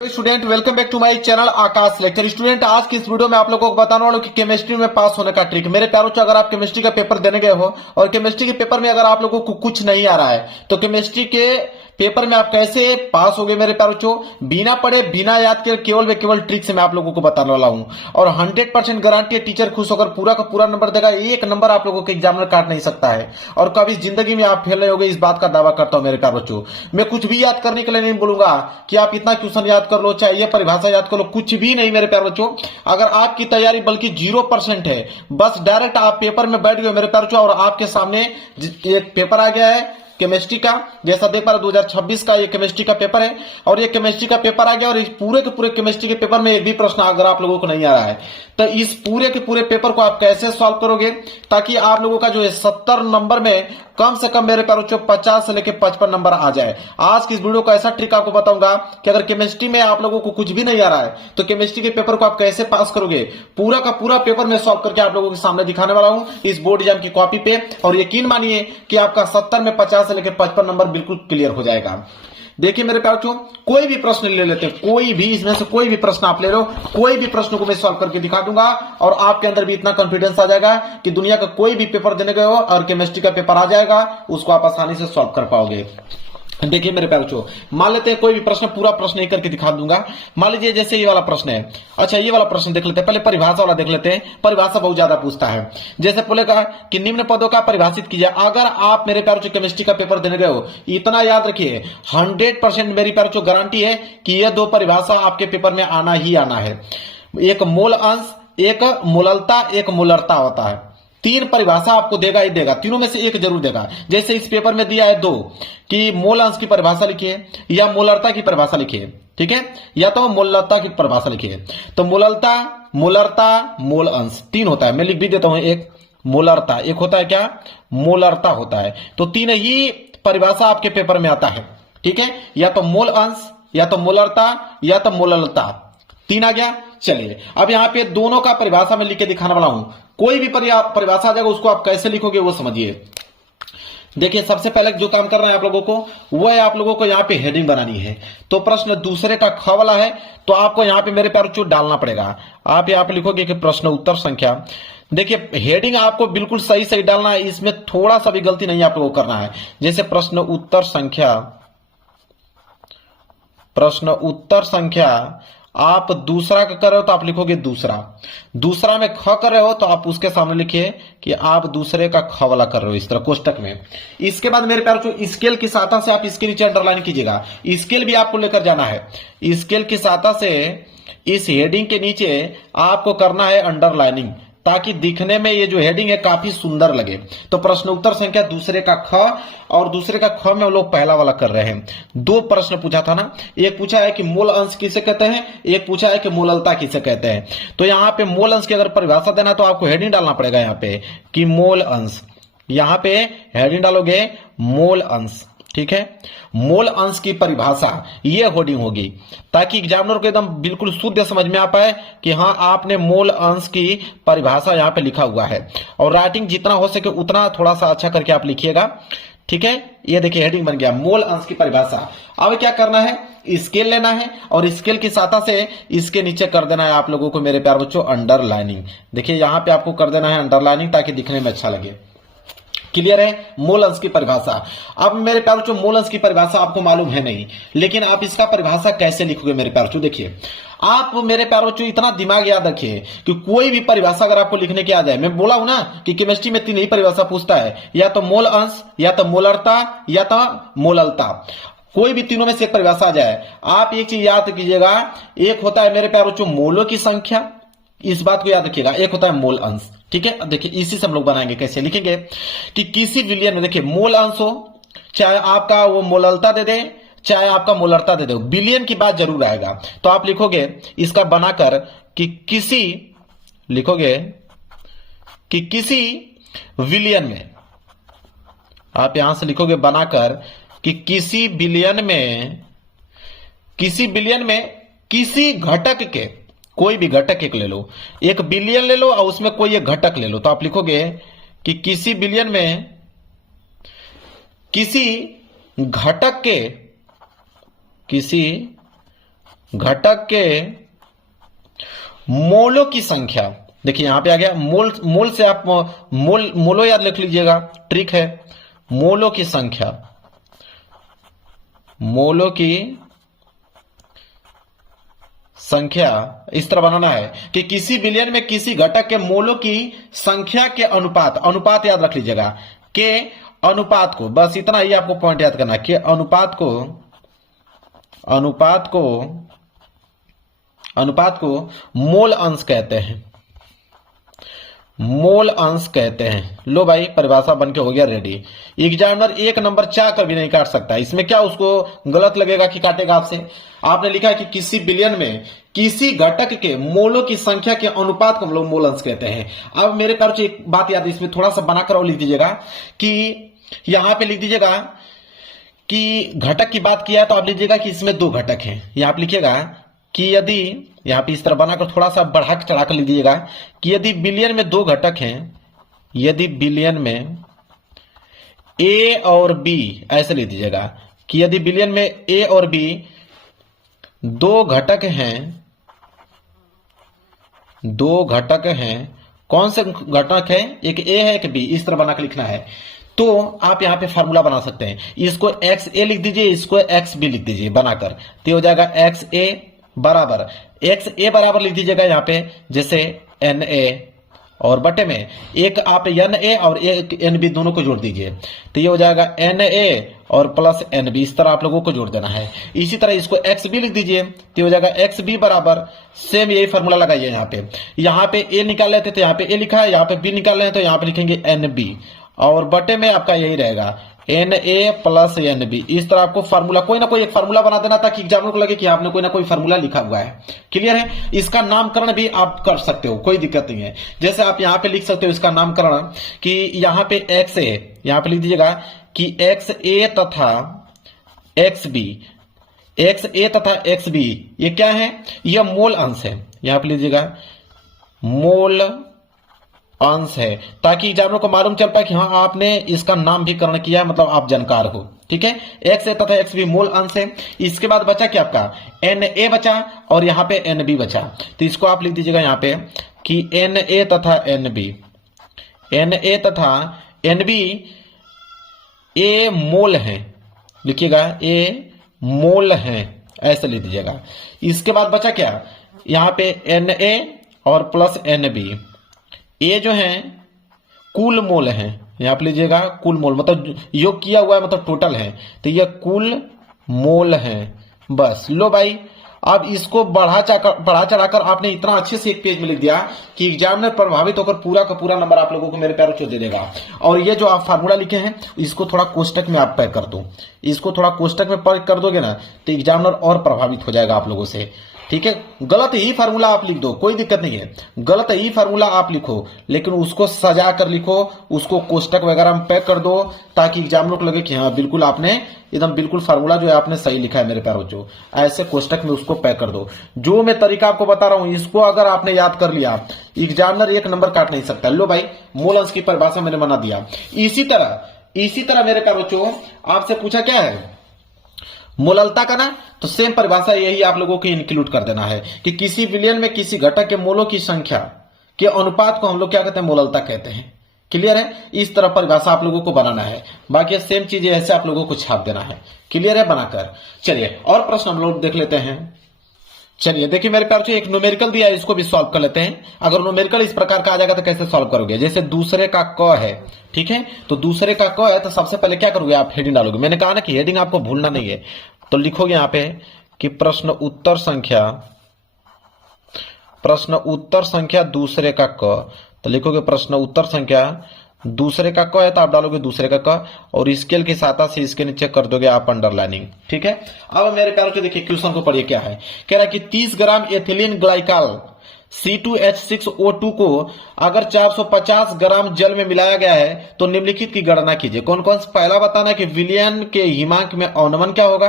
Student welcome back to my channel Akash lecture. Student आज की इस वीडियो में आप लोगों को बताने वाला हूं कि केमिस्ट्री में पास होने का ट्रिक। मेरे प्यारों अगर आप केमिस्ट्री का पेपर देने गए हो और केमिस्ट्री के पेपर में अगर आप लोगों को कुछ नहीं आ रहा है तो केमिस्ट्री के पेपर में आप कैसे पास हो गए मेरे प्यारों, बिना पढ़े बिना याद किए केवल व केवल ट्रिक से मैं आप लोगों को बताने वाला हूं। और 100% गारंटी है टीचर खुश होकर पूरा का पूरा नंबर देगा, एक नंबर आप लोगों के एग्जामिनर काट नहीं सकता है और कभी जिंदगी में आप फेल नहीं होगे, इस बात का दावा करता हूं मेरे प्यारों। मैं कुछ भी याद करने के लिए नहीं बोलूंगा कि आप इतना क्वेश्चन याद कर लो, चाहे ये परिभाषा याद कर लो, कुछ भी नहीं मेरे प्यारे बच्चों। अगर आपकी तैयारी बल्कि 0% है, बस डायरेक्ट आप पेपर में बैठ गए मेरे प्यारे और आपके सामने एक पेपर आ गया है केमिस्ट्री का, जैसा देख पा रहे 2026 का ये केमिस्ट्री का पेपर है और ये केमिस्ट्री का पेपर आ गया और इस पूरे के पूरे केमिस्ट्री के पेपर में एक भी प्रश्न अगर आप लोगों को नहीं आ रहा है तो इस पूरे के पूरे पेपर को आप कैसे सॉल्व करोगे ताकि आप लोगों का जो है 70 नंबर में कम से कम मेरे प्यारों 50 से लेकर 55 नंबर आ जाए। आज की इस वीडियो का ऐसा ट्रिक आपको बताऊंगा कि अगर केमिस्ट्री में आप लोगों को कुछ भी नहीं आ रहा है तो केमिस्ट्री के पेपर को आप कैसे पास करोगे, पूरा का पूरा पेपर मैं सॉल्व करके आप लोगों के सामने दिखाने वाला हूं इस बोर्ड एग्जाम की कॉपी पे। और यकीन मानिए कि आपका 70 में 50 से लेकर 55 नंबर बिल्कुल क्लियर हो जाएगा। देखिए मेरे प्यारों, कोई भी प्रश्न ले लेते हैं, कोई भी इसमें से कोई भी प्रश्न आप ले लो, कोई भी प्रश्न को मैं सॉल्व करके दिखा दूंगा और आपके अंदर भी इतना कॉन्फिडेंस आ जाएगा कि दुनिया का कोई भी पेपर देने गए हो और केमिस्ट्री का पेपर आ जाएगा, उसको आप आसानी से सॉल्व कर पाओगे। देखिए मेरे प्यारों, मान लेते हैं कोई भी प्रश्न, पूरा प्रश्न एक करके दिखा दूंगा। मान लीजिए जैसे ये वाला प्रश्न है, अच्छा ये वाला प्रश्न देख लेते हैं, पहले परिभाषा वाला देख लेते हैं। परिभाषा बहुत ज्यादा पूछता है। जैसे बोलेगा कि निम्न पदों का परिभाषित कीजिए। अगर आप मेरे प्यारों केमिस्ट्री का पेपर देने गए हो, इतना याद रखिए 100% मेरी प्यारों गारंटी है कि यह दो परिभाषा आपके पेपर में आना ही आना है। एक मोल अंश, एक मोललता, एक मोलरता होता है। तीन परिभाषा आपको देगा ही देगा, तीनों में से एक जरूर देगा। जैसे इस पेपर में दिया है दो कि मोल अंश की परिभाषा लिखिए या मोलरता की परिभाषा लिखिए, ठीक है, या तो मोललता की परिभाषा लिखिए। तो मोललता, मोलरता, मोल अंश तीन होता है। मैं लिख भी देता हूं, एक मोलरता, एक होता है क्या, मोलरता होता है। तो तीन ही परिभाषा आपके पेपर में आता है, ठीक है, या तो मोल अंश, या तो मोलरता, या तो मोललता, तीन आ गया। चलिए अब यहां पे दोनों का परिभाषा में लिख के दिखाने वाला हूं। कोई भी परिभाषा आ जाएगा, उसको आप कैसे लिखोगे वो समझिए। देखिए सबसे पहले जो काम करना है आप लोगों को वो है, आप लोगों को यहाँ पे हेडिंग बनानी है। तो प्रश्न दूसरे का ख वाला है तो आपको यहाँ पे मेरे प्यारों डालना पड़ेगा। आप यहाँ पे लिखोगे कि प्रश्न उत्तर संख्या। देखिए हेडिंग आपको बिल्कुल सही सही डालना है, इसमें थोड़ा सा भी गलती नहीं आप लोगों को करना है। जैसे प्रश्न उत्तर संख्या, प्रश्न उत्तर संख्या आप दूसरा का कर रहे हो तो आप लिखोगे दूसरा, दूसरा में ख कर रहे हो तो आप उसके सामने लिखिए कि आप दूसरे का ख वाला कर रहे हो, इस तरह कोष्टक में। इसके बाद मेरे प्यारों स्केल की सहायता से आप इसके नीचे अंडरलाइन कीजिएगा। स्केल भी आपको लेकर जाना है। स्केल की सहायता से इस हेडिंग के नीचे आपको करना है अंडरलाइनिंग, ताकि दिखने में ये जो हेडिंग है काफी सुंदर लगे। तो प्रश्न उत्तर संख्या दूसरे का ख, और दूसरे का ख में हम लोग पहला वाला कर रहे हैं। दो प्रश्न पूछा था ना, एक पूछा है कि मूल अंश किसे कहते हैं, एक पूछा है कि मोललता किसे कहते हैं। तो यहाँ पे मोल अंश की अगर परिभाषा देना तो आपको हेडिंग डालना पड़ेगा यहाँ पे कि मोल अंश, यहाँ पे हेडिंग डालोगे मोल अंश, ठीक है। मोल अंश की परिभाषा ये हेडिंग होगी ताकि एग्जामिनर को एकदम बिल्कुल शुद्ध समझ में आ पाए कि हाँ आपने मोल अंश की परिभाषा यहाँ पे लिखा हुआ है। और राइटिंग जितना हो सके उतना थोड़ा सा अच्छा करके आप लिखिएगा, ठीक है। ये देखिए हेडिंग बन गया मोल अंश की परिभाषा। अब क्या करना है, स्केल लेना है और स्केल की सहायता से इसके नीचे कर देना है आप लोगों को मेरे प्यारे बच्चों अंडरलाइनिंग। देखिए यहाँ पे आपको कर देना है अंडरलाइनिंग ताकि दिखने में अच्छा लगे। क्लियर है मोल अंश की परिभाषा। अब मेरे प्यारों मोल अंश की परिभाषा आपको मालूम है नहीं, लेकिन आप इसका परिभाषा कैसे लिखोगे मेरे प्यारों। देखिए आप मेरे प्यारों इतना दिमाग याद रखिए कि कोई भी परिभाषा अगर आपको लिखने की आ जाए, मैं बोला हूं ना कि केमिस्ट्री में तीन ही परिभाषा पूछता है, या तो मोल अंश, या तो मोलरता, या तो मोललता। कोई भी तीनों में से एक परिभाषा आ जाए, आप एक चीज याद कीजिएगा, एक होता है मेरे प्यारों मोलों की संख्या, इस बात को याद रखिएगा, एक होता है मोल अंश, ठीक है। देखिए इसी से हम लोग बनाएंगे, कैसे लिखेंगे कि किसी विलियन में, देखिए मोल अंश हो, चाहे आपका वो मोललता दे दे, चाहे आपका मोलरता दे दो, बिलियन की बात जरूर आएगा। तो आप लिखोगे इसका बनाकर कि किसी, लिखोगे कि किसी विलियन में, आप यहां से लिखोगे बनाकर कि किसी बिलियन में, किसी बिलियन में किसी घटक के, कोई भी घटक एक ले लो, एक बिलियन ले लो और उसमें कोई एक घटक ले लो। तो आप लिखोगे कि किसी बिलियन में किसी घटक के, किसी घटक के मोलों की संख्या, देखिए यहां पे आ गया मोल, मोल से आप मोलो याद लिख लीजिएगा, ट्रिक है। मोलों की संख्या, मोलों की संख्या इस तरह बनाना है कि किसी विलयन में किसी घटक के मोलों की संख्या के अनुपात, अनुपात याद रख लीजिएगा, के अनुपात को, बस इतना ही आपको पॉइंट याद करना, के अनुपात को मोल अंश कहते हैं, मोल अंश कहते हैं। लो भाई परिभाषा बन के हो गया रेडी। एग्जामिनर एक नंबर चाह कर भी नहीं काट सकता, इसमें क्या उसको गलत लगेगा कि काटेगा आपसे। आपने लिखा है कि किसी विलयन में किसी घटक के मोलों की संख्या के अनुपात को हम लोग मोल अंश कहते हैं। अब मेरे ख्याल एक बात याद है, इसमें थोड़ा सा बनाकर और लिख दीजिएगा कि यहां पे लिख दीजिएगा कि घटक की बात किया है तो आप लीजिएगा कि इसमें दो घटक हैं। यहां पे लिखिएगा कि यदि, यहां पे इस तरह बनाकर थोड़ा सा बढ़ा के चढ़ाकर लिख दीजिएगा कि यदि विलयन में दो घटक हैं, यदि विलयन में ए और बी, ऐसे लिख दीजिएगा कि यदि विलयन में ए और बी दो घटक हैं, दो घटक हैं, कौन से घटक है, एक ए है एक बी, इस तरह बनाकर लिखना है। तो आप यहां पे फार्मूला बना सकते हैं, इसको एक्स ए लिख दीजिए, इसको एक्स बी लिख दीजिए बनाकर, तो हो जाएगा एक्स ए बराबर, एक्स ए बराबर लिख दीजिएगा यहां पे जैसे एन ए, और बटे में एक आप एन ए और एक एन बी दोनों को जोड़ दीजिए, तो ये हो जाएगा एन ए और प्लस एन बी, इस तरह आप लोगों को जोड़ देना है। इसी तरह इसको एक्स बी लिख दीजिए, तो हो जाएगा एक्स बी बराबर, सेम यही फॉर्मूला लगाइए। यहाँ पे ए निकाल लेते तो यहाँ पे ए लिखा है, यहाँ पे बी निकाल रहे तो यहाँ पे लिखेंगे एन बी, और बटे में आपका यही रहेगा N A plus N B. इस तरह आपको फार्मूला, कोई ना कोई एक फार्मूला बना देना ताकि एग्जामिनर को लगे कि आपने कोई ना कोई फार्मूला लिखा हुआ है। क्लियर है। इसका नामकरण भी आप कर सकते हो, कोई दिक्कत नहीं है। जैसे आप यहां पे लिख सकते हो इसका नामकरण कि यहां पे एक्स ए, यहां पे लिख दीजिएगा कि एक्स ए तथा एक्स बी, एक्स ए तथा एक्स बी ये क्या है, यह मोल अंश है। यहां पे लीजिएगा मोल अंश है, ताकि एग्जामिनर को मालूम चल पाए कि हाँ आपने इसका नामकरण किया, मतलब आप जानकार हो। ठीक है, एक्स ए तथा एक्स बी मोल अंश है। इसके बाद बचा क्या आपका एन ए बचा और यहाँ पे एन बी बचा, तो इसको आप लिख दीजिएगा यहाँ पे कि एन ए तथा एन बी, एन ए तथा एन बी ए मोल है, लिखिएगा ए मोल है, ऐसे लिख दीजिएगा। इसके बाद बचा क्या, यहाँ पे एन ए और प्लस एन बी, ये जो है कुल मोल है, यहां पे लीजिएगा कुल मोल, मतलब योग किया हुआ है, मतलब टोटल है, तो ये कुल मोल है। बस लो भाई, अब इसको बढ़ा चढ़ाकर आपने इतना अच्छे से एक पेज में लिख दिया कि एग्जामिनर प्रभावित होकर पूरा का पूरा नंबर आप लोगों को मेरे प्यारों दे देगा। और ये जो आप फार्मूला लिखे हैं इसको थोड़ा कोष्टक में आप पैक कर दो, इसको थोड़ा कोष्टक में पैक कर दोगे ना तो एग्जामिनर और प्रभावित हो जाएगा आप लोगों से। ठीक है, गलत ही फार्मूला आप लिख दो, कोई दिक्कत नहीं है, गलत ही फार्मूला आप लिखो, लेकिन उसको सजा कर लिखो, उसको कोष्टक वगैरह में पैक कर दो, ताकि एग्जामिनर को लगे कि हाँ बिल्कुल आपने एकदम बिल्कुल फार्मूला जो है आपने सही लिखा है मेरे प्यारों। जो ऐसे कोष्टक में उसको पैक कर दो। जो मैं तरीका आपको बता रहा हूं इसको अगर आपने याद कर लिया, एग्जामिनर एक नंबर काट नहीं सकता। लो भाई, मोल अंश की परिभाषा मैंने बना दिया। इसी तरह मेरे प्यारों आपसे पूछा क्या है मोललता का ना, तो सेम परिभाषा यही आप लोगों को इंक्लूड कर देना है कि किसी विलयन में किसी घटक के मोलों की संख्या के अनुपात को हम लोग क्या कहते हैं, मोललता कहते हैं। क्लियर है, इस तरह परिभाषा आप लोगों को बनाना है, बाकी सेम चीजें ऐसे आप लोगों को छाप देना है। क्लियर है बनाकर। चलिए और प्रश्न हम लोग देख लेते हैं। चलिए देखिए मेरे प्यार से एक न्यूमेरिकल दिया है, इसको भी सॉल्व कर लेते हैं। अगर न्यूमेरिकल इस प्रकार का आ जाएगा तो कैसे सॉल्व करोगे, जैसे दूसरे का क है, ठीक है, तो दूसरे का क है तो सबसे पहले क्या करोगे आप हेडिंग डालोगे। मैंने कहा ना कि हेडिंग आपको भूलना नहीं है, तो लिखोगे यहां पे कि प्रश्न उत्तर संख्या दूसरे का क, तो लिखोगे प्रश्न उत्तर संख्या दूसरे का क है तो आप डालोगे दूसरे का क, और स्केल की सहायता से इसके नीचे कर दोगे आप अंडरलाइनिंग। ठीक है, अब मेरे प्यारों से देखिए क्वेश्चन को पढ़िए क्या है। कह रहा है कि 30 ग्राम एथिलीन ग्लाइकॉल C2H6O2 को अगर 450 ग्राम जल में मिलाया गया है तो निम्नलिखित की गणना कीजिए। कौन कौन सा, पहला बताना है कि विलयन के हिमांक में अवनमन क्या होगा,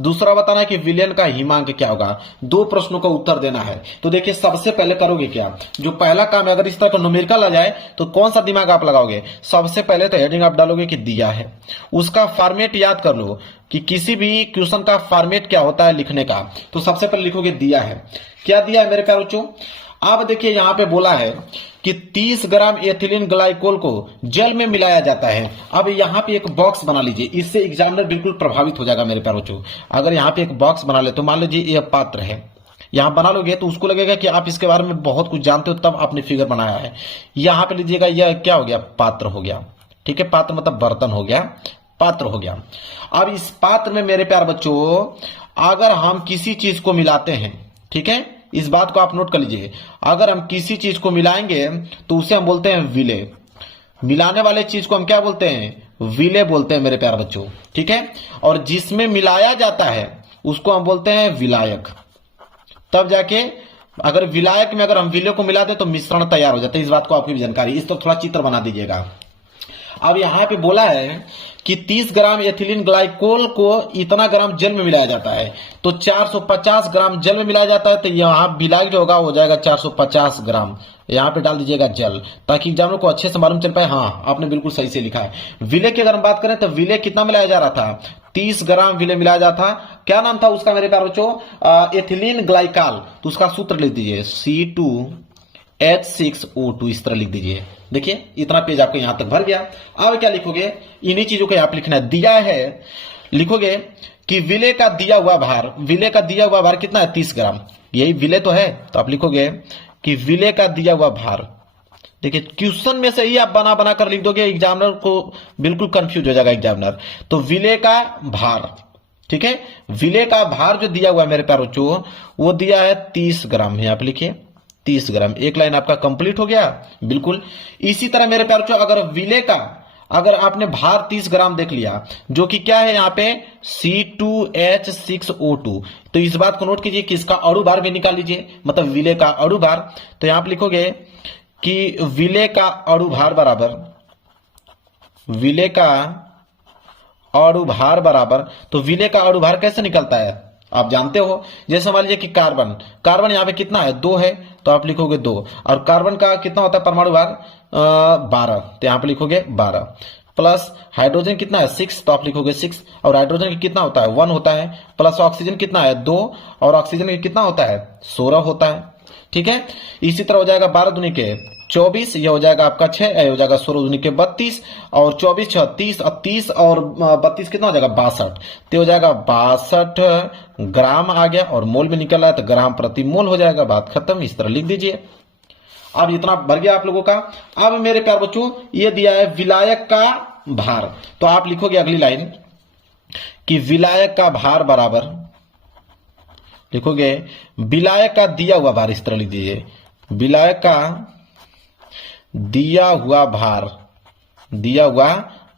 दूसरा बताना है कि विलयन का हिमांक क्या होगा। दो प्रश्नों का उत्तर देना है। तो देखिए सबसे पहले करोगे क्या, जो पहला काम है, अगर इस तरह का न्यूमेरिकल आ जाए तो कौन सा दिमाग आप लगाओगे, सबसे पहले तो हेडिंग आप डालोगे कि दिया है, उसका फॉर्मेट याद कर लो। कि किसी भी क्वेश्चन का फॉर्मेट क्या होता है लिखने का, तो सबसे पहले लिखोगे दिया है। क्या दिया है मेरे प्यारे बच्चों? अब देखिए यहां पे बोला है कि 30 ग्राम एथिलीन ग्लाइकोल को जल में मिलाया जाता है। अब यहां पे एक बॉक्स बना लीजिए, इससे एग्जामिनर बिल्कुल प्रभावित हो जाएगा मेरे प्यारे बच्चों। अगर यहां पे एक बॉक्स बना ले तो मान लीजिए यह पात्र है, यहां बना लोगे तो उसको लगेगा कि आप इसके बारे में बहुत कुछ जानते हो, तब आपने फिगर बनाया है। यहां पे लीजिएगा, यह क्या हो गया? पात्र हो गया। ठीक है, पात्र मतलब बर्तन हो गया, पात्र हो गया। अब इस पात्र में मेरे प्यारे बच्चों अगर हम किसी चीज को मिलाते हैं, ठीक है, इस बात को आप नोट कर लीजिए, अगर हम किसी चीज को मिलाएंगे तो उसे हम बोलते हैं विलेय। मिलाने वाले चीज को हम क्या बोलते हैं? विलेय बोलते हैं मेरे प्यारे बच्चों। ठीक है, और जिसमें मिलाया जाता है उसको हम बोलते हैं विलायक। तब जाके अगर विलायक में अगर हम विलेय को मिला दे तो मिश्रण तैयार हो जाता है। इस बात को आपकी भी जानकारी, इस तो थोड़ा चित्र बना दीजिएगा। अब यहां पे बोला है कि 30 ग्राम एथिलीन ग्लाइकोल को इतना ग्राम जल में मिलाया जाता है, तो 450 ग्राम जल में मिलाया जाता है, तो यहां विलायक जो होगा हो जाएगा 450 ग्राम। यहां पे डाल दीजिएगा जल, ताकि एग्जामिनर को अच्छे से मालूम चल पाए। हाँ, आपने बिल्कुल सही से लिखा है। विलेय की अगर हम बात करें तो विलेय कितना मिलाया जा रहा था? 30 ग्राम विलेय मिलाया जा था। क्या नाम था उसका मेरे प्यारे बच्चों? Ethylene glycol. तो उसका सूत्र लिख दीजिए C2H6O2, इस तरह लिख दीजिए। देखिए इतना पेज आपको यहां तक भर गया। अब क्या लिखोगे? इन्हीं चीजों को आप लिखना है। दिया है, लिखोगे कि विलेय का दिया हुआ भार, विलेय का दिया हुआ भार कितना है? 30 ग्राम। यही विलेय तो है, तो आप लिखोगे कि विलेय का दिया हुआ भार। देखिए क्वेश्चन में से ही आप बना बना कर लिख दोगे, एग्जामिनर को बिल्कुल कंफ्यूज हो जाएगा एग्जामिनर। तो विलेय का भार, ठीक है, विलेय का भार जो दिया हुआ है मेरे प्यारे बच्चों वो दिया है 30 ग्राम। यहां पे लिखिए 30 ग्राम। एक लाइन आपका कंप्लीट हो गया। बिल्कुल इसी तरह मेरे प्यारे बच्चों अगर विलेय का अगर आपने भार 30 ग्राम देख लिया, जो कि क्या है यहां पे C2H6O2, तो इस बात को नोट कीजिए कि इसका अणु भार भी निकाल लीजिए, मतलब विलेय का अणु भार। तो यहां पे लिखोगे कि विलेय का अणु भार बराबर, विलेय का अणु भार बराबर, तो विलेय का अणु भार कैसे निकलता है आप जानते हो। जैसे मान लीजिए कि कार्बन, कार्बन यहां पे कितना है? 2 है, तो आप लिखोगे 2। और कार्बन का कितना होता है परमाणु भार? 12, तो यहां पे लिखोगे 12। प्लस हाइड्रोजन कितना है? 6, तो आप लिखोगे 6। और हाइड्रोजन का कितना होता है? 1 होता है। प्लस ऑक्सीजन कितना है? 2। और ऑक्सीजन का कितना होता है? 16 होता है। ठीक है, इसी तरह हो जाएगा 12 दूनी के 24, यह हो जाएगा आपका 6, यह हो जाएगा 16 दूनी के 32, और 24 6 30, और 30 और 32 कितना हो जाएगा? 62, तो हो जाएगा 62 ग्राम आ गया, और मोल में निकल रहा है तो ग्राम प्रति मोल हो जाएगा। बात खत्म, इस तरह लिख दीजिए। अब इतना भर गया आप लोगों का। अब मेरे प्यारे बच्चों ये दिया है विलायक का भार, तो आप लिखोगे अगली लाइन कि विलायक का भार बराबर, लिखोगे विलायक का दिया हुआ भार, इस तरह लिख दीजिए, विलायक का दिया हुआ भार, दिया हुआ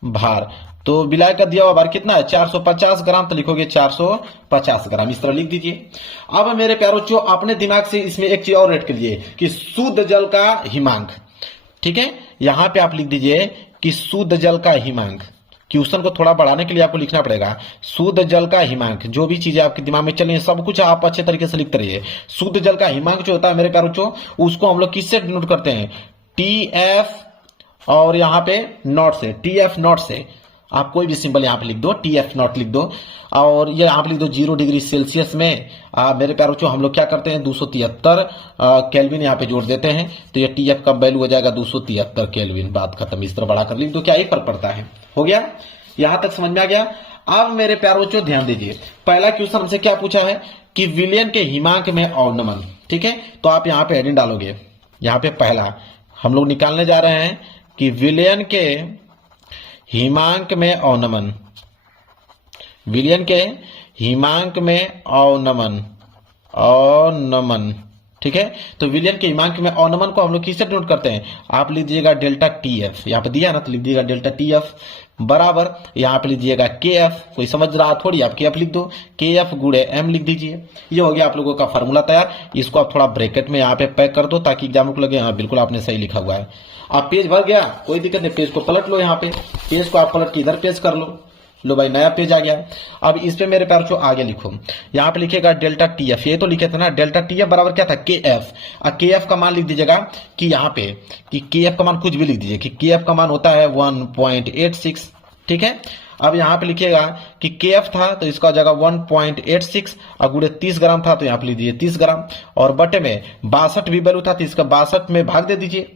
भार। तो विलायक का दिया हुआ भार कितना है? 450 ग्राम, तो लिखोगे 450 ग्राम, इस तरह लिख दीजिए। अब मेरे प्यारे बच्चों अपने दिमाग से इसमें एक चीज और ऐड करिए कि शुद्ध जल का हिमांक। ठीक है, यहां पे आप लिख दीजिए कि शुद्ध जल का हिमांक। क्वेश्चन को थोड़ा बढ़ाने के लिए आपको लिखना पड़ेगा शुद्ध जल का हिमांक। जो भी चीजें आपके दिमाग में चल रही है सब कुछ आप अच्छे तरीके से लिखते रहिए। शुद्ध जल का हिमांक जो होता है मेरे प्यारे बच्चों उसको हम लोग किससे डिनोट करते हैं? TF, और यहां पे नॉट से, TF नॉट से। आप कोई भी सिंबल यहां पे लिख दो, TF नॉट लिख दो, और ये यहां पे लिख दो 0 डिग्री सेल्सियस में। मेरे प्यारे बच्चों हम लोग क्या करते हैं? 273 केल्विन यहां पे जोड़ देते हैं, तो ये TF का वैल्यू हो जाएगा 273 केल्विन। बात खत्म, इस तरह बढ़ाकर लिख दो, क्या ही फर्क पड़ता है। हो गया, यहां तक समझ में आ गया। अब मेरे प्यारे बच्चों ध्यान दीजिए, पहला क्वेश्चन हमसे क्या पूछा है कि विलयन के हिमांक में अवनमन। ठीक है, तो आप यहां पे हेडिंग डालोगे, यहां पे पहला हम लोग निकालने जा रहे हैं कि विलयन के हिमांक में अवनमन, विलयन के हिमांक में अवनमन, अवनमन। ठीक है, तो विलयन के हिमांक में अवनमन को हम लोग किससे डिनोट करते हैं? आप लिख दीजिएगा डेल्टा TF, यहां पे दिया ना, तो लिख दीजिएगा डेल्टा TF बराबर, यहां पे लिख दीजिएगा KF। कोई समझ रहा थोड़ी, आप KF लिख दो, KF गुणे M लिख दीजिए। ये हो गया आप लोगों का फार्मूला तैयार। इसको आप थोड़ा ब्रैकेट में यहाँ पे पैक कर दो ताकि एग्जाम को लगे हाँ बिल्कुल आपने सही लिखा हुआ है। आप पेज भर गया, कोई दिक्कत नहीं, पेज को पलट लो, यहाँ पे पेज को आप पलट के इधर पेज कर लो। लो भाई नया पेज आ गया। अब इस पे मेरे प्यारे आगे लिखो, यहाँ पे लिखेगा डेल्टा TF, ये तो लिखे थे ना डेल्टा TF बराबर क्या था? KF। और KF का मान लिख दीजिएगा कि यहाँ पे कि KF का मान कुछ भी लिख दीजिए कि KF का मान होता है 1.86। ठीक है। अब यहाँ पे लिखिएगा कि KF था तो इसका हो जाएगा 1.86 और गुड़े 30 ग्राम था तो यहाँ पे लीजिए 30 ग्राम और बटे में 62 भी वैल्यू था तो इसका 62 में भाग दे दीजिए,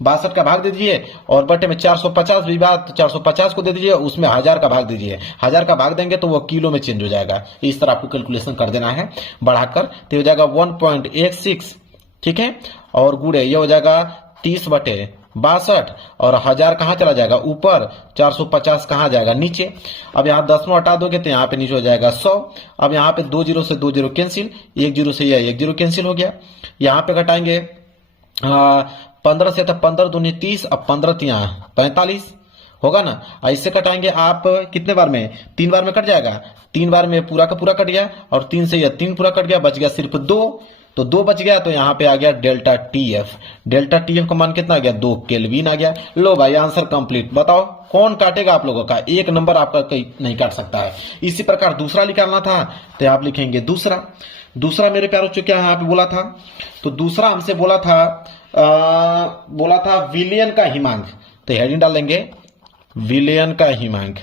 62 का भाग दे दीजिए और बटे में 450 भी बात तो 450 को दे दीजिए, उसमें 1000 का भाग दीजिए, 1000 का भाग देंगे तो वो किलो में चेंज हो जाएगा। इस तरह आपको कैलकुलेशन कर देना है बढ़ाकर, तो हो जाएगा 1.16, ठीक है, और गुड़े ये हो जाएगा 30 बटे 62 और 1000 कहाँ चला जाएगा ऊपर, 450 कहाँ जाएगा नीचे। अब यहाँ 10 हटा दोगे तो यहाँ पे नीचे हो जाएगा 100। अब यहाँ पे 2 जीरो से 2 जीरो कैंसिल, 1 जीरो से यह 1 जीरो कैंसिल हो गया। यहाँ पे घटाएंगे 15 से तो 15 दूनी 30, अब 15 यहाँ 45 होगा ना। ऐसे कटाएंगे आप कितने बार में, 3 बार में कट जाएगा, 3 बार में पूरा का पूरा कट गया और 3 से यह 3 पूरा कट गया, बच गया सिर्फ 2, तो 2 बच गया तो यहाँ पे आ गया डेल्टा TF। डेल्टा TF का मान कितना आ गया, 2 केल्विन आ गया। लो भाई आंसर कंप्लीट। बताओ कौन काटेगा आप लोगों का, एक नंबर आपका कहीं नहीं काट सकता है। इसी प्रकार दूसरा निकालना था तो आप लिखेंगे दूसरा मेरे प्यारों चो क्या यहाँ पे बोला था, तो दूसरा हमसे बोला था विलियन का हिमांक, तो हेडिंग डालेंगे विलियन का हिमांक।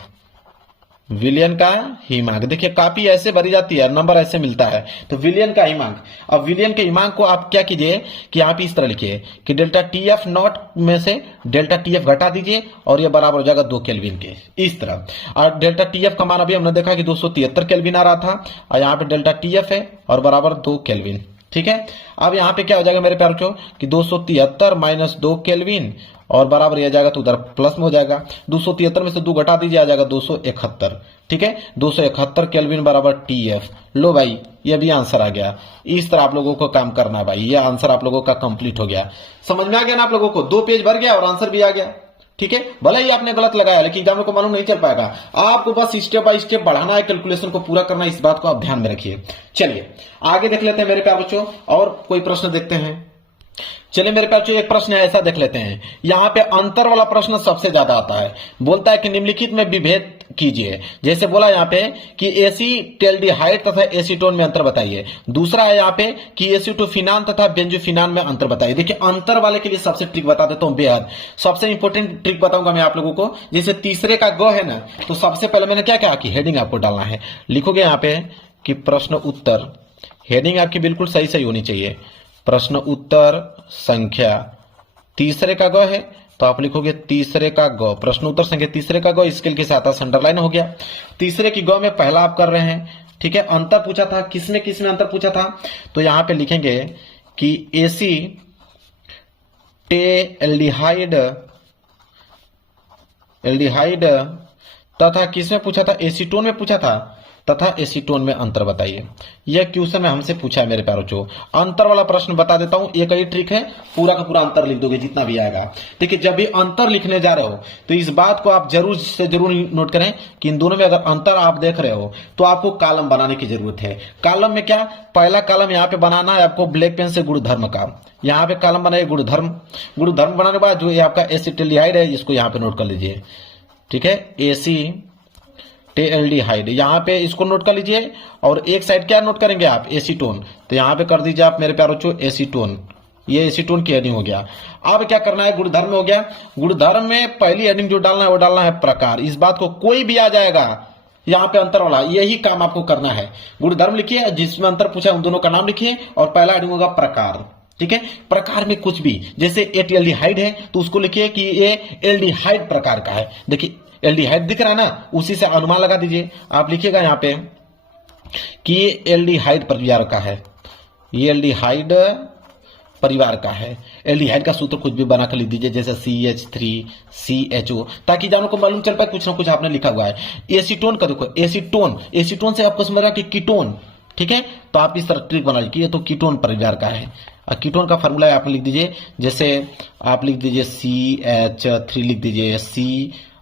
विलियन का हिमांक देखिए काफी ऐसे भरी जाती है, नंबर ऐसे मिलता है, तो विलियन का हिमांक। अब विलियन के हिमांक को आप क्या कीजिए कि यहाँ पे इस तरह लिखिए कि डेल्टा TF नॉट में से डेल्टा TF घटा दीजिए और ये बराबर हो जाएगा 2 केल्विन के, इस तरह। और डेल्टा TF का मान अभी हमने देखा कि 273 केल्विन आ रहा था और यहाँ पे डेल्टा TF है और बराबर 2 केल्विन, ठीक है। अब यहाँ पे क्या हो जाएगा मेरे प्यारों कि 273 माइनस 2 केल्विन और बराबर यह जाएगा तो उधर प्लस में हो जाएगा, 273 में से 2 घटा दीजिए आ जाएगा 271, ठीक है, 271 केल्विन बराबर TF। लो भाई ये भी आंसर आ गया। इस तरह आप लोगों को काम करना है भाई, ये आंसर आप लोगों का कंप्लीट हो गया। समझ में आ गया ना आप लोगों को, 2 पेज भर गया और आंसर भी आ गया, ठीक है। भले ही आपने गलत लगाया लेकिन एग्जाम को मालूम नहीं चल पाएगा, आपको बस स्टेप बाय स्टेप बढ़ाना है, कैलकुलेशन को पूरा करना है, इस बात को आप ध्यान में रखिए। चलिए आगे देख लेते हैं मेरे प्यारे बच्चों, और कोई प्रश्न देखते हैं। चलिए मेरे पास एक प्रश्न है ऐसा देख लेते हैं। यहाँ पे अंतर वाला प्रश्न सबसे ज्यादा आता है, बोलता है कि निम्नलिखित में विभेद कीजिए। जैसे बोला यहाँ पे कि एसीटेल्डिहाइड तथा एसीटोन में अंतर बताइए। दूसरा है यहाँ पे कि एसीटोफिनान तथा बेंजोफिनान में अंतर बताइए। देखिए अंतर वाले के लिए सबसे ट्रिक बता देता हूँ, बेहद सबसे इंपॉर्टेंट ट्रिक बताऊंगा मैं आप लोगों को। जैसे तीसरे का ग है ना, तो सबसे पहले मैंने क्या कहा कि हेडिंग आपको डालना है। लिखोगे यहाँ पे कि प्रश्न उत्तर, हेडिंग आपकी बिल्कुल सही सही होनी चाहिए। प्रश्न उत्तर संख्या तीसरे का ग है तो आप लिखोगे तीसरे का ग, प्रश्न उत्तर संख्या तीसरे का ग स्केल के साथ अंडरलाइन हो गया। तीसरे की ग में पहला आप कर रहे हैं, ठीक है। अंतर पूछा था, किसमें किसमें अंतर पूछा था, तो यहां पे लिखेंगे कि एल्डिहाइड तथा किसमें पूछा था, एसीटोन में पूछा था, तथा एसीटोन में अंतर बताइए। यह क्वेश्चन हमसे पूछा है मेरे प्यारों चो। अंतर वाला प्रश्न बता देता हूं, एक ही ट्रिक है, पूरा का पूरा अंतर लिख दोगे जितना भी आएगा। देखिए जब भी अंतर लिखने जा रहे हो तो इस बात को आप जरूर से जरूर नोट करें कि इन दोनों में अगर अंतर आप देख रहे हो तो आपको कॉलम बनाने की जरूरत है। कॉलम में क्या, पहला कॉलम यहाँ पे बनाना है आपको ब्लैक पेन से गुणधर्म का। यहाँ पे कॉलम बनाइए गुणधर्म, गुणधर्म बनाने के बाद जो ये आपका एसिटिल्डिहाइड है इसको यहाँ पे नोट कर लीजिए, ठीक है। एसिटिल्डिहाइड यहाँ पे इसको नोट कर लीजिए, और एक साइड क्या नोट करेंगे आप, एसीटोन, तो यहाँ पे कर दीजिए आप मेरे प्यारों चो एसीटोन। ये एसीटोन की हेडिंग हो गया। अब क्या करना है, गुणधर्म में हो गया। गुणधर्म में पहली हेडिंग जो डालना है वो डालना है प्रकार। इस बात को कोई भी आ जाएगा यहाँ पे अंतर वाला, यही काम आपको करना है। गुणधर्म लिखिए, जिसमें अंतर पूछा उन दोनों का नाम लिखिए, और पहला हेडिंग होगा प्रकार, ठीक है। प्रकार में कुछ भी, जैसे एल्डिहाइड है तो उसको लिखिए कि ये एल्डिहाइड प्रकार का है। देखिए एल्डिहाइड दिख रहा है ना, उसी से अनुमान लगा दीजिए। आप लिखिएगा यहाँ पे कि ये एल्डिहाइड परिवार का है, ये एल्डिहाइड परिवार का है। एल्डिहाइड का सूत्र कुछ भी बना कर लिख दीजिए, जैसे CH3CHO, ताकि जानों को मालूम चल पाए कुछ ना कुछ आपने लिखा हुआ है। एसीटोन का देखो, एसीटोन, एसीटोन से आपको समझ रहा कि कीटोन, ठीक है। तो आप इस तरह ट्रिक बना लीजिए, ये तो कीटोन परिवार का है। कीटोन का फॉर्मूला आप लिख दीजिए, जैसे आप लिख दीजिए CH3 लिख दीजिए,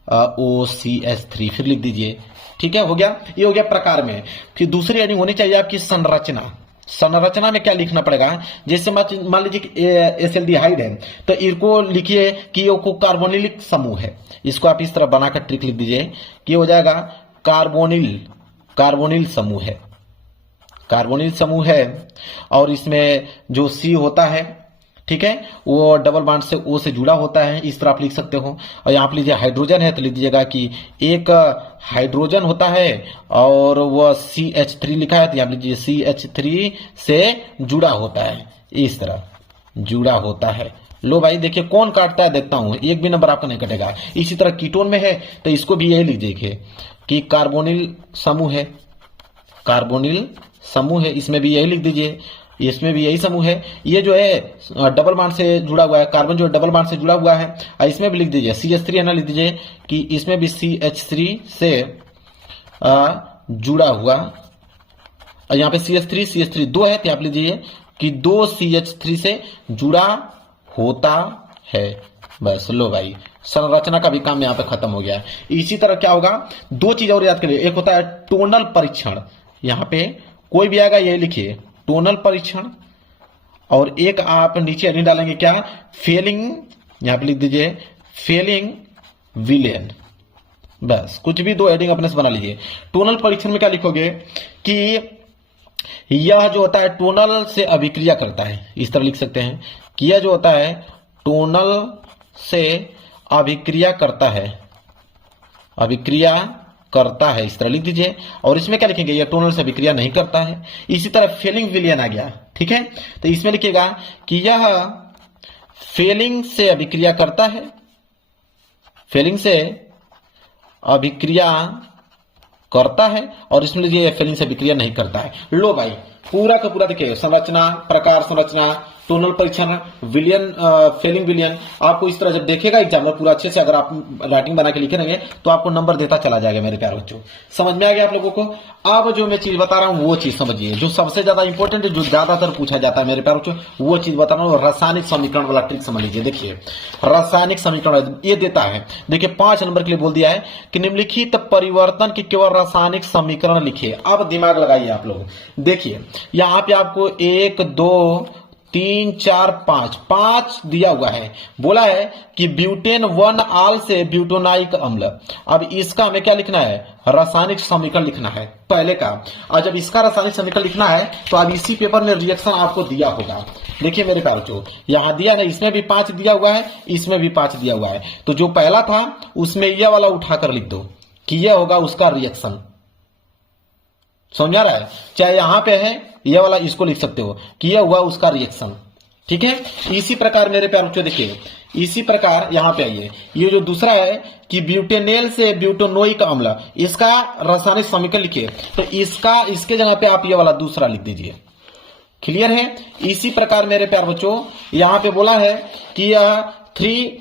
COCH3 फिर लिख दीजिए, ठीक है। हो गया, ये हो गया प्रकार में। फिर दूसरी हेडिंग होनी चाहिए आपकी संरचना। संरचना में क्या लिखना पड़ेगा, जैसे मान लीजिए एसिल्डिहाइड है तो इनको लिखिए कि ये कार्बोनिलिक समूह है। इसको आप इस तरह बनाकर ट्रिक लिख दीजिए कि हो जाएगा कार्बोनिल समूह है, कार्बोनिल समूह है। और इसमें जो C होता है ठीक है, वो डबल बॉन्ड से O से जुड़ा होता है, इस तरह आप लिख सकते हो। और यहाँ पे लीजिए हाइड्रोजन है तो लिख दीजिएगा कि एक हाइड्रोजन होता है और वह CH3 लिखा है तो यहाँ लीजिए CH3 से जुड़ा होता है, इस तरह जुड़ा होता है। लो भाई देखिए कौन काटता है देखता हूं, एक भी नंबर आपका नहीं कटेगा। इसी तरह कीटोन में है तो इसको भी यही लिख देखिए कि कार्बोनिल समूह है, कार्बोनिल समूह है, इसमें भी यही लिख दीजिए, इसमें भी यही समूह है। ये जो है डबल बॉन्ड से जुड़ा हुआ है, कार्बन जो डबल बॉन्ड से जुड़ा हुआ है, इसमें भी लिख दीजिए CH3 है ना, लिख दीजिए कि इसमें भी CH3 से जुड़ा हुआ। यहाँ पे CH3 2 है तो आप लीजिए कि 2 CH3 से जुड़ा होता है। बस लो भाई, संरचना का भी काम यहाँ पे खत्म हो गया है। इसी तरह क्या होगा, दो चीज और याद करिए, एक होता है टोनल परीक्षण, यहाँ पे कोई भी आएगा यही लिखिए टोनल परीक्षण, और एक आप नीचे नहीं डालेंगे क्या, फेलिंग, यहाँ पे लिख दीजिए फेलिंग विलेन। बस कुछ भी दो हेडिंग अपने से बना लीजिए। टोनल परीक्षण में क्या लिखोगे कि यह जो होता है टोनल से अभिक्रिया करता है, इस तरह लिख सकते हैं कि यह जो होता है टोनल से अभिक्रिया करता है, अभिक्रिया करता है, इस तरह लिख दीजिए। और इसमें क्या लिखेंगे, यह टोनल से अभिक्रिया नहीं करता है। इसी तरह फेलिंग विलियन आ गया, ठीक है, तो इसमें लिखिएगा कि यह फेलिंग से अभिक्रिया करता है, फेलिंग से अभिक्रिया करता है, और इसमें लीजिए फेलिंग से अभिक्रिया नहीं करता है। लो भाई पूरा का पूरा देखिए, संरचना, प्रकार संरचना, टोनल परीक्षण, विलियन, फेलिंग विलियन, आपको इस तरह जब देखेगा एग्जामिनर पूरा अच्छे से, अगर आप राइटिंग बना के लिखे रहेंगे तो आपको नंबर देता चला जाएगा मेरे प्यारे बच्चों। समझ में आ गया आप लोगों को। अब जो मैं चीज बता रहा हूं वो चीज समझिए, जो सबसे ज्यादा इंपॉर्टेंट है, जो ज्यादातर पूछा जाता है मेरे प्यारे बच्चों, वो चीज बता रहा हूं। रासायनिक समीकरण वाला ट्रिक समझ लीजिए। देखिए रासायनिक समीकरण ये देता है, देखिए 5 नंबर के लिए बोल दिया है कि निम्नलिखित परिवर्तन के केवल रासायनिक समीकरण लिखिए। अब दिमाग लगाइए आप लोग, देखिए यहां पे आपको 1 2 3 4 5 दिया हुआ है, बोला है कि ब्यूटेन 1 आल से ब्यूटोनाइक अम्ल। अब इसका हमें क्या लिखना है, रासायनिक समीकरण लिखना है पहले का। और जब इसका रासायनिक समीकरण लिखना है तो अब इसी पेपर में रिएक्शन आपको दिया होगा। देखिए मेरे प्यारे बच्चों, यहां दिया है, इसमें भी 5 दिया हुआ है, इसमें भी 5 दिया हुआ है, तो जो पहला था उसमें यह वाला उठाकर लिख दो कि यह होगा उसका रिएक्शन। समझ आ रहा है, चाहे यहां पे है यह वाला, इसको लिख सकते हो कि यह हुआ उसका रिएक्शन, ठीक है। इसी प्रकार मेरे प्यारे बच्चों देखिए, इसी प्रकार यहां पे आइए, ये जो दूसरा है कि ब्यूटेनेल से ब्यूटोनोइक अम्ल, इसका रासायनिक समीकरण लिखिए, तो इसका इसके जगह पे आप ये वाला दूसरा लिख दीजिए। क्लियर है। इसी प्रकार मेरे प्यारे बच्चों यहां पे बोला है कि यह 3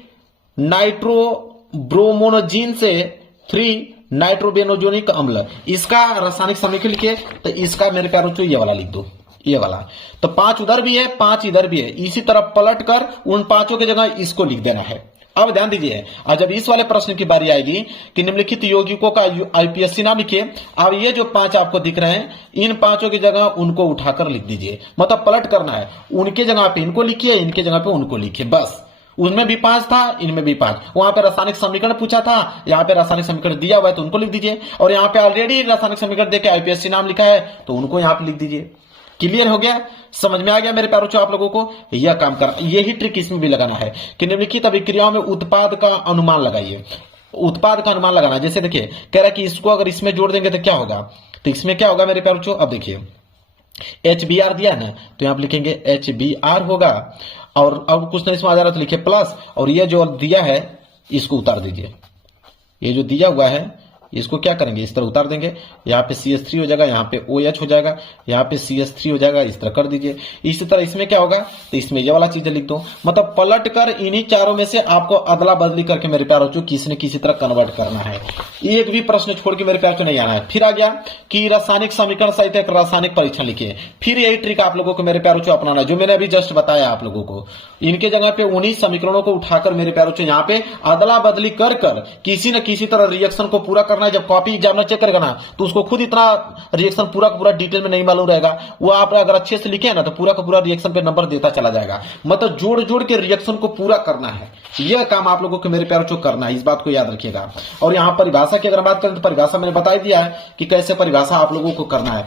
नाइट्रोब्रोमोनोजिन से 3 नाइट्रोबेनोजोनिक अम्ल, इसका रासायनिक समीकरण लिखिए, तो इसका मेरे प्यारे बच्चों ये वाला लिख दो, ये वाला। तो 5 उधर भी है, 5 इधर भी है, इसी तरह पलट कर उन 5 की जगह इसको लिख देना है। अब ध्यान दीजिए, और जब इस वाले प्रश्न की बारी आएगी कि निम्नलिखित यौगिकों का आईपीएससी नाम लिखिए, अब ये जो 5 आपको दिख रहे हैं, इन 5 की जगह उनको उठाकर लिख दीजिए, मतलब पलट करना है, उनके जगह पे इनको लिखिए, इनके जगह पे उनको लिखिए, बस। उनमें भी 5 था, इनमें भी 5, वहां पे रासायनिक समीकरण पूछा था, यहाँ पे रासायनिक समीकरण दिया हुआ है तो उनको लिख दीजिए, और यहाँ पे ऑलरेडी रासायनिक समीकरण देके आईपीएससी नाम लिखा है तो उनको यहाँ पे लिख दीजिए। क्लियर हो गया, समझ में आ गया मेरे प्यारे बच्चों आप लोगों को। यह काम कर, यही ट्रिक इसमें भी लगाना है कि निम्नलिखित अभिक्रियाओं में उत्पाद का अनुमान लगाइए। उत्पाद का अनुमान लगाना, जैसे देखिए कह रहा है कि इसको अगर इसमें जोड़ देंगे तो क्या होगा, तो इसमें क्या होगा मेरे प्यारे बच्चों, अब देखिए HBr दिया ना, तो यहाँ पे लिखेंगे HBr होगा, और अब कुछ नहीं इसमें आ जा रहा तो लिखिए प्लस, और ये जो दिया है इसको उतार दीजिए, ये जो दिया हुआ है इसको क्या करेंगे, इस तरह उतार देंगे, यहाँ पे CH3 हो जाएगा, यहाँ पे OH हो जाएगा, यहाँ पे CH3 हो जाएगा, इस तरह कर दीजिए। इसी तरह इसमें क्या होगा, तो इसमें ये वाला चीज लिख दो, मतलब पलट कर इन्हीं चारों में से आपको अदला बदली करके मेरे प्यारे बच्चों किसी न किसी तरह कन्वर्ट करना है। एक भी प्रश्न छोड़ के मेरे प्यारे को नहीं आना है। फिर आ गया कि रासायनिक समीकरण सहित एक रासायनिक परीक्षण लिखिए। फिर यही ट्रिक आप लोगों को मेरे प्यारे बच्चों अपनाना है, जो मैंने अभी जस्ट बताया आप लोगों को। इनके जगह पे उन्हीं समीकरणों को उठाकर मेरे प्यारे बच्चों यहाँ पे अदला बदली कर किसी न किसी तरह रिएक्शन को पूरा करना है। जब कॉपी एग्जामिनर चेक करेगा ना तो उसको खुद इतना रिएक्शन पूरा का पूरा डिटेल में नहीं मालूम रहेगा, वो आप अगर अच्छे से लिखे ना तो पूरा का पूरा रिएक्शन पे नंबर देता चला जाएगा। मतलब जोड़ जोड़ के रिएक्शन को पूरा करना है, यह काम आप लोगों को मेरे प्यारे बच्चों करना है, इस बात को याद रखिएगा। और यहाँ परिभाषा की अगर बात करें तो परिभाषा मैंने बता दिया है कि कैसे परिभाषा आप लोगों को करना है।